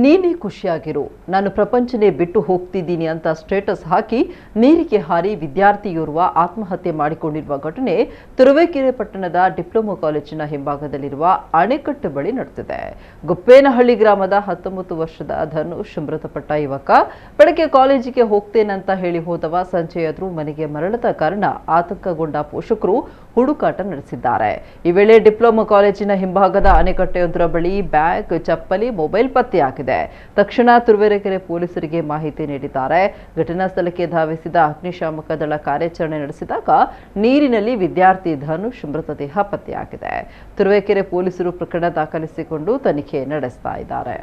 ನೀನೇ ಖುಷಿಯಾಗಿರು, ನಾನು ಪ್ರಪಂಚನೇ ಬಿಟ್ಟು ಹೋಗ್ತಿದ್ದೀನಿ ಅಂತ ಸ್ಟೇಟಸ್ ಹಾಕಿ ನೀರಿಗೆ ಹಾರಿ ವಿದ್ಯಾರ್ಥಿಯೋರ್ವ ಆತ್ಮಹತ್ಯೆ ಮಾಡಿಕೊಂಡಿರುವ ಘಟನೆ ತುರುವೇಕೆರೆ ಪಟ್ಟಣದ ಡಿಪ್ಲೊಮಾ ಕಾಲೇಜಿನ ಹಿಂಭಾಗದಲ್ಲಿರುವ ಅಣೆಕಟ್ಟು ಬಳಿ ನಡೆದಿದೆ. ಗುಪ್ಪೇನಹಳ್ಳಿ ಗ್ರಾಮದ 19 ವರ್ಷದ ಧನುಷ್ ಮೃತಪಟ್ಟ ಯುವಕ ಬೆಳಗ್ಗೆ ಕಾಲೇಜಿಗೆ ಹೋಗ್ತೇನಂತ ಹೇಳಿ ಹೋದವ ಸಂಜೆಯಾದರೂ ಮನೆಗೆ ಮರಳದ ಕಾರಣ ಆತಂಕಗೊಂಡ ಪೋಷಕರು ಹುಡುಕಾಟ ನಡೆಸಿದ್ದಾರೆ. ಈ ವೇಳೆ ಡಿಪ್ಲೊಮಾ ಕಾಲೇಜಿನ ಹಿಂಭಾಗದ ಅಣೆಕಟ್ಟೆಯೊಂದರ ಬಳಿ ಬ್ಯಾಗ್, ಚಪ್ಪಲಿ, ಮೊಬೈಲ್ ಪತ್ತೆಯಾಗಿದೆ. ತಕ್ಷಣ ತುರುವೇಕೆರೆ ಪೊಲೀಸರಿಗೆ ಮಾಹಿತಿ ನೀಡಿದ್ದಾರೆ. ಘಟನಾ ಸ್ಥಳಕ್ಕೆ ಧಾವಿಸಿದ ಅಗ್ನಿಶಾಮಕ ದಳ ಕಾರ್ಯಾಚರಣೆ ನಡೆಸಿದಾಗ ನೀರಿನಲ್ಲಿ ವಿದ್ಯಾರ್ಥಿ ಧನುಷ್ ಮೃತದೇಹ ಪತ್ತೆಯಾಗಿದೆ. ತುರುವೇಕೆರೆ ಪೊಲೀಸರು ಪ್ರಕರಣ ದಾಖಲಿಸಿಕೊಂಡು ತನಿಖೆ ನಡೆಸ್ತಾ ಇದ್ದಾರೆ.